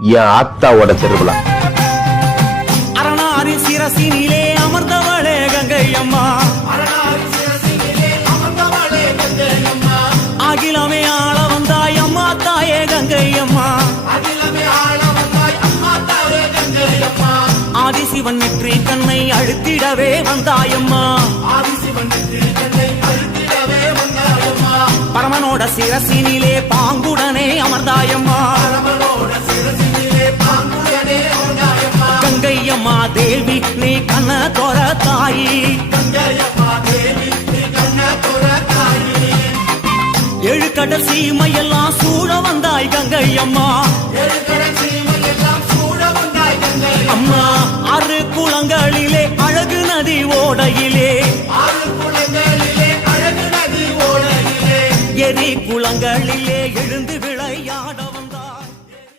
என் ஆத்தாவோட திருவிழா. அரணாரி சிரசினிலே அமர்ந்தவளே கங்கை அம்மா, அகிலமே ஆள வந்தாய் அம்மா தாயே கங்கை அம்மா, ஆதிசிவன் நெற்றி கண்ணை அழுத்திடவே வந்தாயம்மா, பரமனோட சிரசினிலே பாங்குடனே அமர்ந்தாயம்மா, கங்கையம்மா தேவி நீ கண்ண தோர தாயி, ஏழு கடல் சீமையெல்லாம் சூழ வந்தாய் கங்கையம்மா,